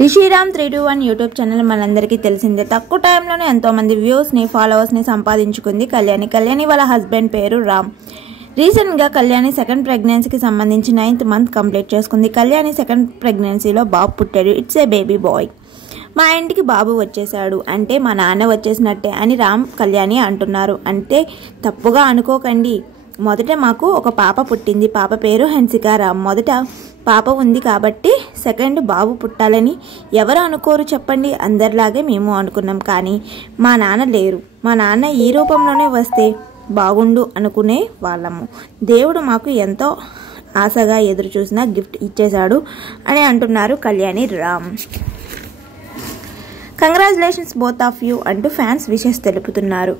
Rishiram 321 YouTube channel మనందరికీ తెలిసిందే. తక్కువ టైంలోనే ఎంతో మంది వ్యూస్ని ఫాలోవర్స్ని సంపాదించుకుంది కళ్యాణి వాళ్ళ హస్బెండ్ పేరు రామ్. రీసెంట్గా కళ్యాణి సెకండ్ ప్రెగ్నెన్సీకి సంబంధించి 9th మంత్ కంప్లీట్ చేసుకుంది. కళ్యాణి సెకండ్ ప్రెగ్నెన్సీలో బాబు పుట్టాడు. It's a baby bye. మా ఇంటికి బాబు వచ్చేసాడు అంటే మా నాన్న వచ్చేసినట్టే అని రామ్ కళ్యాణి అంటున్నారు. అంటే తప్పుగా అనుకోకండి, మొదట మాకు ఒక పాప పుట్టింది. పాప పేరు హన్సికా రామ్. మొదట పాప ఉంది కాబట్టి సెకండ్ బాబు పుట్టాలని ఎవరు అనుకోరు చెప్పండి. అందరిలాగే మేము అనుకున్నాం. కానీ మా నాన్న లేరు. మా నాన్న ఈ రూపంలోనే వస్తే బాగుండు అనుకునే వాళ్ళము. దేవుడు మాకు ఎంతో ఆశగా ఎదురు చూసిన గిఫ్ట్ ఇచ్చేశాడు అని అంటున్నారు Kalyani Ram. Congratulations both of you అంటూ ఫ్యాన్స్ విషెస్ తెలుపుతున్నారు.